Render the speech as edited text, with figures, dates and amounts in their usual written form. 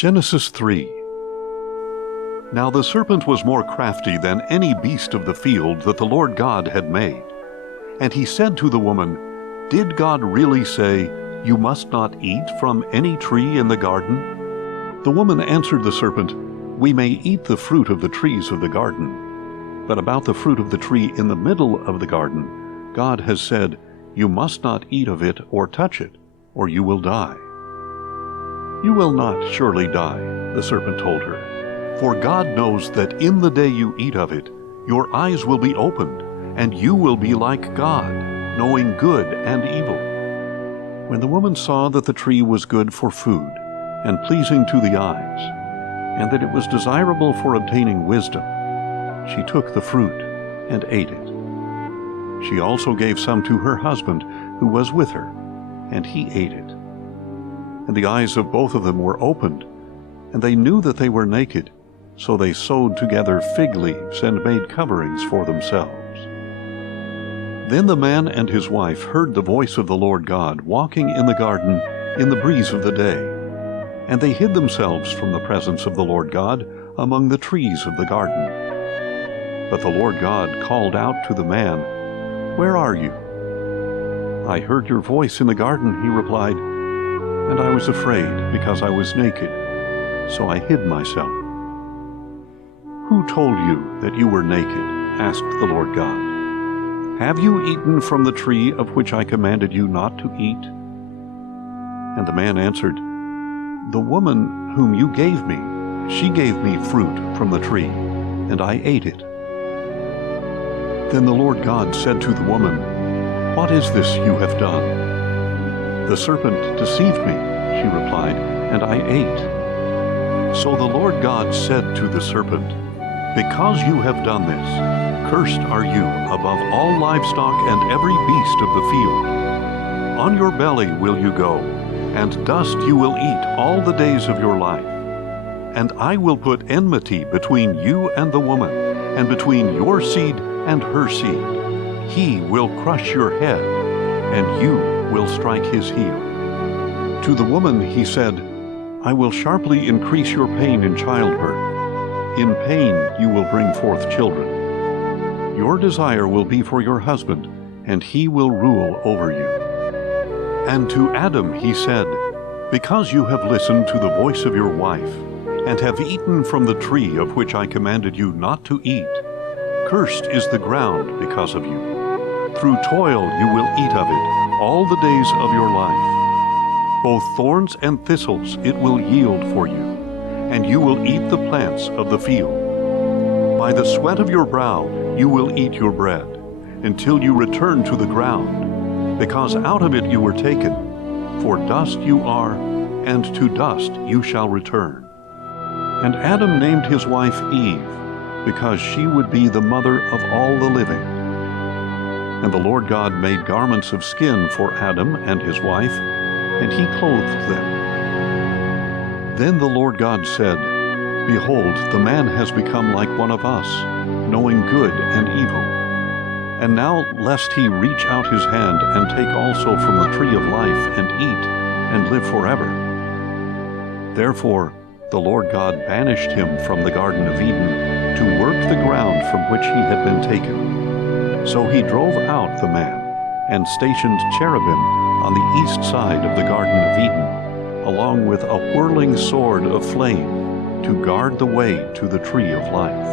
Genesis 3. Now the serpent was more crafty than any beast of the field that the Lord God had made. And he said to the woman, Did God really say, You must not eat from any tree in the garden? The woman answered the serpent, We may eat the fruit of the trees of the garden. But about the fruit of the tree in the middle of the garden, God has said, You must not eat of it or touch it, or you will die. You will not surely die, the serpent told her. For God knows that in the day you eat of it, your eyes will be opened, and you will be like God, knowing good and evil. When the woman saw that the tree was good for food, and pleasing to the eyes, and that it was desirable for obtaining wisdom, she took the fruit and ate it. She also gave some to her husband, who was with her, and he ate it. And the eyes of both of them were opened, and they knew that they were naked, so they sewed together fig leaves and made coverings for themselves. Then the man and his wife heard the voice of the Lord God walking in the garden in the breeze of the day, and they hid themselves from the presence of the Lord God among the trees of the garden. But the Lord God called out to the man, Where are you? I heard your voice in the garden, he replied, and I was afraid because I was naked, so I hid myself. Who told you that you were naked? Asked the Lord God. Have you eaten from the tree of which I commanded you not to eat? And the man answered, The woman whom you gave me, she gave me fruit from the tree, and I ate it. Then the Lord God said to the woman, What is this you have done? The serpent deceived me, she replied, and I ate. So the Lord God said to the serpent, Because you have done this, cursed are you above all livestock and every beast of the field. On your belly will you go, and dust you will eat all the days of your life. And I will put enmity between you and the woman, and between your seed and her seed. He will crush your head, and you will strike his heel. To the woman he said, I will sharply increase your pain in childbirth. In pain you will bring forth children. Your desire will be for your husband, and he will rule over you. And to Adam he said, Because you have listened to the voice of your wife, and have eaten from the tree of which I commanded you not to eat, cursed is the ground because of you. Through toil you will eat of it all the days of your life. Both thorns and thistles it will yield for you, and you will eat the plants of the field. By the sweat of your brow you will eat your bread, until you return to the ground, because out of it you were taken. For dust you are, and to dust you shall return. And Adam named his wife Eve, because she would be the mother of all the living. And the Lord God made garments of skin for Adam and his wife, and he clothed them. Then the Lord God said, Behold, the man has become like one of us, knowing good and evil. And now lest he reach out his hand and take also from the tree of life and eat, and live forever. Therefore the Lord God banished him from the Garden of Eden to work the ground from which he had been taken. So he drove out the man, and stationed cherubim on the east side of the Garden of Eden, along with a whirling sword of flame, to guard the way to the tree of life.